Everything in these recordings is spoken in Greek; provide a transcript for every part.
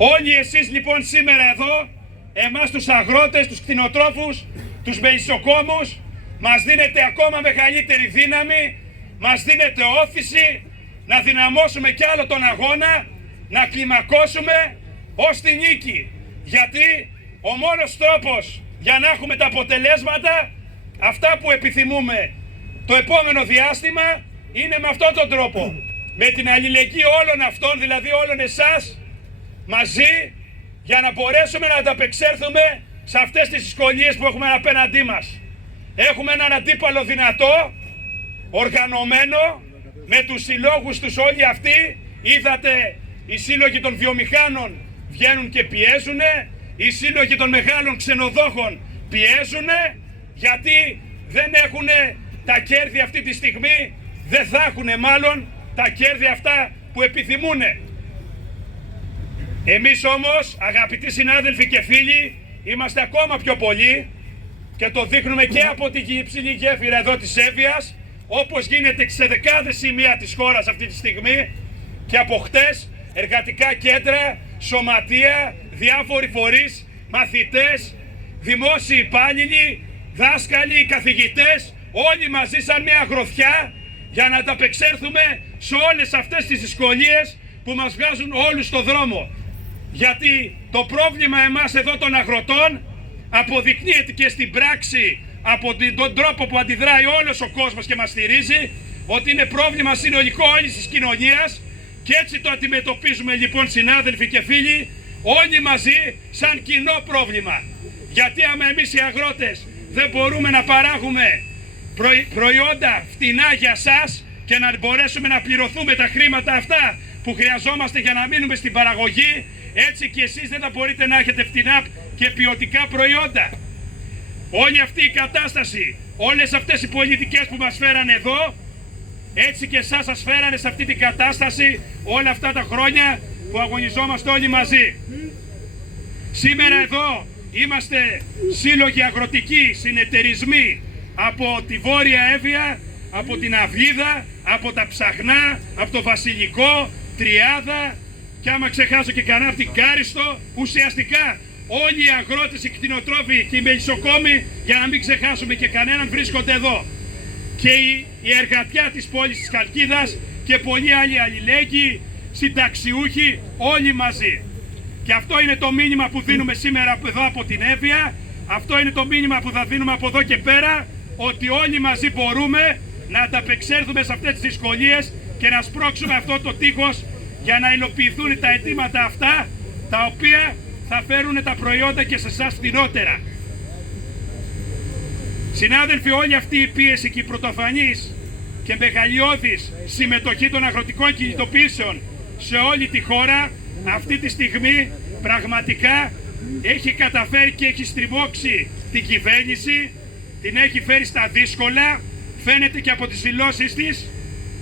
Όλοι εσείς λοιπόν σήμερα εδώ, εμάς τους αγρότες, τους κτηνοτρόφους, τους μελισσοκόμους, μας δίνετε ακόμα μεγαλύτερη δύναμη, μας δίνετε όθηση να δυναμώσουμε κι άλλο τον αγώνα, να κλιμακώσουμε ως τη νίκη. Γιατί ο μόνος τρόπος για να έχουμε τα αποτελέσματα, αυτά που επιθυμούμε το επόμενο διάστημα, είναι με αυτόν τον τρόπο. Με την αλληλεγγύη όλων αυτών, δηλαδή όλων εσάς, μαζί, για να μπορέσουμε να ανταπεξέλθουμε σε αυτές τις δυσκολίες που έχουμε απέναντί μας. Έχουμε έναν αντίπαλο δυνατό, οργανωμένο, με τους συλλόγους τους όλοι αυτοί. Είδατε, οι σύλλογοι των βιομηχάνων βγαίνουν και πιέζουν, οι σύλλογοι των μεγάλων ξενοδόχων πιέζουν, γιατί δεν έχουν τα κέρδη αυτή τη στιγμή, δεν θα έχουν μάλλον τα κέρδη αυτά που επιθυμούν. Εμείς όμως, αγαπητοί συνάδελφοι και φίλοι, είμαστε ακόμα πιο πολλοί και το δείχνουμε και από την υψηλή γέφυρα εδώ της Εύβοιας, όπως γίνεται σε δεκάδες σημεία της χώρας αυτή τη στιγμή, και από χτες εργατικά κέντρα, σωματεία, διάφοροι φορείς, μαθητές, δημόσιοι υπάλληλοι, δάσκαλοι, καθηγητές, όλοι μαζί σαν μια γροθιά, για να ανταπεξέλθουμε σε όλες αυτές τις δυσκολίες που μας βγάζουν όλους στο δρόμο. Γιατί το πρόβλημα εμάς εδώ των αγροτών αποδεικνύεται και στην πράξη από τον τρόπο που αντιδράει όλος ο κόσμος και μας στηρίζει, ότι είναι πρόβλημα συνολικό όλης της κοινωνίας, και έτσι το αντιμετωπίζουμε λοιπόν, συνάδελφοι και φίλοι, όλοι μαζί σαν κοινό πρόβλημα. Γιατί άμα εμείς οι αγρότες δεν μπορούμε να παράγουμε προϊόντα φτηνά για σας και να μπορέσουμε να πληρωθούμε τα χρήματα αυτά που χρειαζόμαστε για να μείνουμε στην παραγωγή, έτσι και εσείς δεν θα μπορείτε να έχετε φτηνά και ποιοτικά προϊόντα. Όλη αυτή η κατάσταση, όλες αυτές οι πολιτικές που μας φέρανε εδώ, έτσι και εσάς σας φέρανε σε αυτή την κατάσταση όλα αυτά τα χρόνια που αγωνιζόμαστε όλοι μαζί. Σήμερα εδώ είμαστε σύλλογοι αγροτικοί, συνεταιρισμοί από τη Βόρεια Εύβοια, από την Αυλίδα, από τα Ψαχνά, από το Βασιλικό, Τριάδα, και άμα ξεχάσω και κανένα από την Κάριστο, ουσιαστικά όλοι οι αγρότες, οι κτηνοτρόφοι και οι μελισσοκόμοι, για να μην ξεχάσουμε και κανέναν, βρίσκονται εδώ. Και η εργατιά της πόλης της Χαλκίδας και πολλοί άλλοι αλληλέγγυοι, συνταξιούχοι, όλοι μαζί. Και αυτό είναι το μήνυμα που δίνουμε σήμερα εδώ από την Εύβοια, αυτό είναι το μήνυμα που θα δίνουμε από εδώ και πέρα, ότι όλοι μαζί μπορούμε να ανταπεξέλθουμε σε αυτές τις δυσκολίες και να σπρώξουμε αυτό το τείχος για να υλοποιηθούν τα αιτήματα αυτά, τα οποία θα φέρουν τα προϊόντα και σε εσάς φθηνότερα. Συνάδελφοι, όλη αυτή η πίεση και η πρωτοφανής και μεγαλειώδης συμμετοχή των αγροτικών κινητοποιήσεων σε όλη τη χώρα αυτή τη στιγμή πραγματικά έχει καταφέρει και έχει στριμώξει την κυβέρνηση, την έχει φέρει στα δύσκολα, φαίνεται και από τις δηλώσεις της.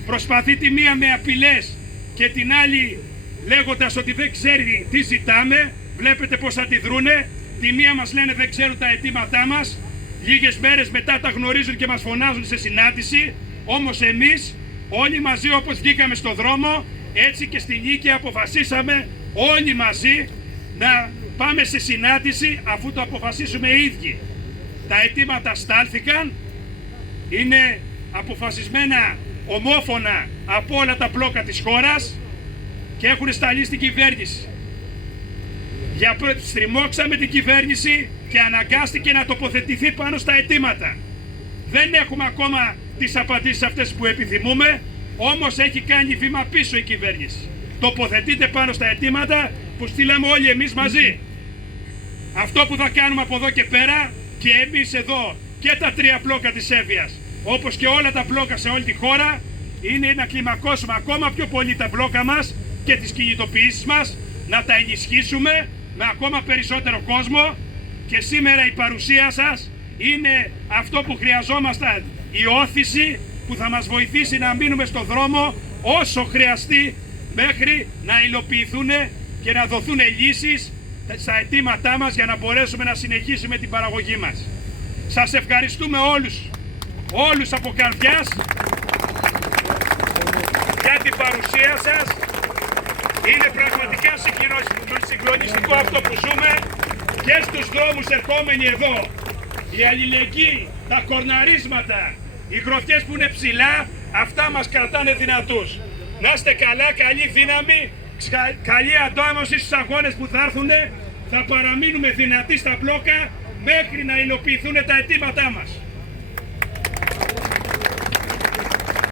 Προσπαθεί τη μία με απειλές και την άλλη λέγοντας ότι δεν ξέρει τι ζητάμε. Βλέπετε πως αντιδρούνε. Τη μία μας λένε δεν ξέρουν τα αιτήματά μας, λίγες μέρες μετά τα γνωρίζουν και μας φωνάζουν σε συνάντηση. Όμως εμείς όλοι μαζί, όπως βγήκαμε στο δρόμο, έτσι και στη νίκη αποφασίσαμε όλοι μαζί να πάμε σε συνάντηση, αφού το αποφασίσουμε οι ίδιοι. Τα αιτήματα στάλθηκαν, είναι αποφασισμένα ομόφωνα από όλα τα μπλόκα της χώρας και έχουν σταλεί στην κυβέρνηση. Στριμώξαμε την κυβέρνηση και αναγκάστηκε να τοποθετηθεί πάνω στα αιτήματα. Δεν έχουμε ακόμα τις απαντήσεις αυτές που επιθυμούμε, όμως έχει κάνει βήμα πίσω η κυβέρνηση. Τοποθετείται πάνω στα αιτήματα που στείλαμε όλοι εμείς μαζί. Αυτό που θα κάνουμε από εδώ και πέρα, και εμείς εδώ και τα τρία μπλόκα της Εύβοιας, όπως και όλα τα μπλόκα σε όλη τη χώρα, είναι να κλιμακώσουμε ακόμα πιο πολύ τα μπλόκα μας και τις κινητοποιήσεις μας, να τα ενισχύσουμε με ακόμα περισσότερο κόσμο, και σήμερα η παρουσία σας είναι αυτό που χρειαζόμασταν, η όθηση που θα μας βοηθήσει να μείνουμε στο δρόμο όσο χρειαστεί, μέχρι να υλοποιηθούν και να δοθούν λύσεις στα αιτήματά μας για να μπορέσουμε να συνεχίσουμε την παραγωγή μας. Σας ευχαριστούμε όλους από καρδιάς για την παρουσία σας. Είναι πραγματικά συγκλονιστικό φυσικό αυτό που ζούμε και στους δρόμους ερχόμενοι εδώ. Η αλληλεγγύη, τα κορναρίσματα, οι γροθιές που είναι ψηλά, αυτά μας κρατάνε δυνατούς. Να είστε καλά, καλή δύναμη, καλή αντάμωση στους αγώνες που θα έρθουν. Θα παραμείνουμε δυνατοί στα μπλόκα μέχρι να υλοποιηθούν τα αιτήματά μας.